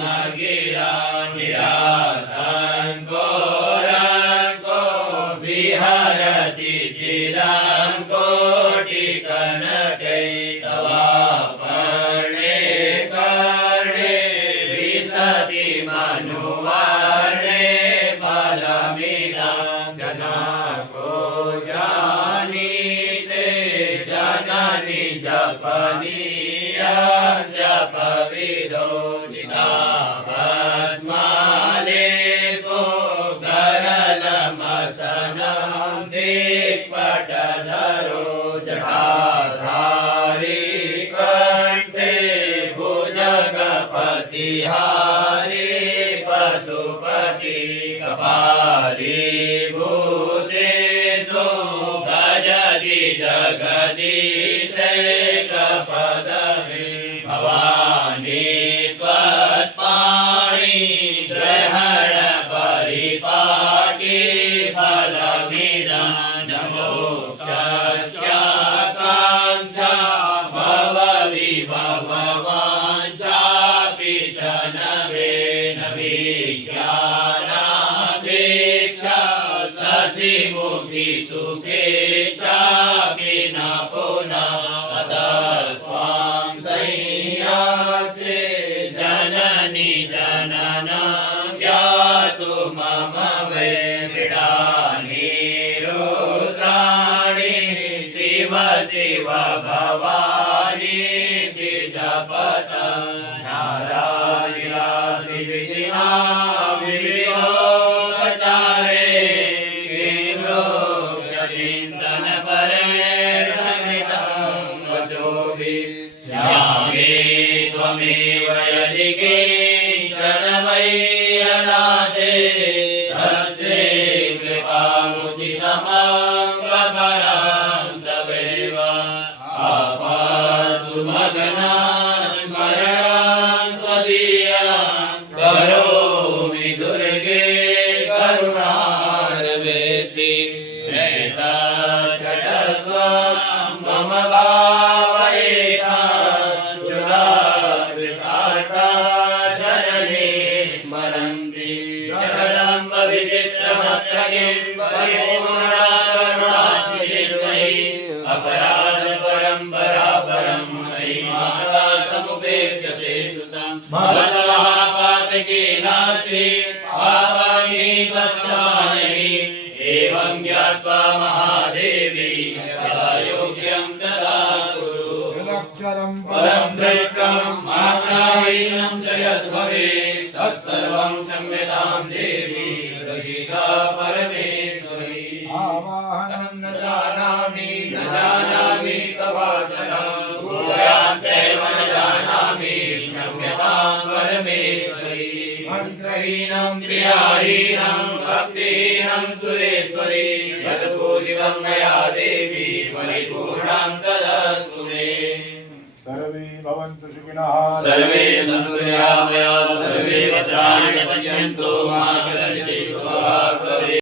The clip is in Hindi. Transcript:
मधुपाकोपमगिरान् विराधन् घोरान् को विहरति चिरान् कोटिकनकैतवापर्णे कर्णे विशति मनुवर्णे फलमिदं जनको जानीते जननि जपनीयं जपविदो चिताभस्मालेपो गरलमसनं दिक्पटधरो जटाधारी कंठे भुजगपतिहारी पशुपति कपाली भूतेषु भजति जगदीशैकपदवी भवानी त्वत्पाणि ग्रहण परिपाटी फलमिदं मोक्षस्याकाङ्क्षा भवविभववाञ्छापि च न विज्ञानापेक्षा शशिमुखि सुखेक्षापि न पुनः ततस्त्वां संयाचे जननि जननं यातु मम वे क्रीडानि रुद्राणि शिव शिव भवानीति जपत नारायणासि विधिना विविधोपचारे चिन्तनपरेणकृतं वचोभिः श्यामे त्वमेव यदि किञ्चन मय्यनाथे तस्यै कृपामुचितमङ्गपरां तवैव आपासु मग्ना स्मरणं त्वदीयं करोमि दुर्गे करुणार्वेषि नैतच्छटस्त्वं मम भावयेता क्षुधाविषार्था जननी स्मरन्ति जगदम्ब विचित्रमत्र किं परिपूर्णा करुणासिन्धुमयी अपराधं परं मयि माता समुपेक्षते सुतं भवसहापातकी नास्ति पापानि तस्मान्हि एवं ज्ञात्वा महादेवी यदा योग्यं तदा कुरु परं दृष्टं मात्राहीनं च यद्भवेत् तत्सर्वं क्षम्यतां देवी रक्षिता परमेश्वरी आवाहनं न जानामि तवार्चनां भूयां चैव न जानामि क्षम्यतां परमेश्वरी मन्त्रहीनं क्रियाहीनं भक्तिहीनं सुरेश्वरी यत्पूजितं मया देवी परिपूर्णं तदस्तु मे सर्वे भवन्तु सुखिनः सर्वे सन्तु निरामया सर्वे भद्राणि पश्यन्तु मा कश्चित्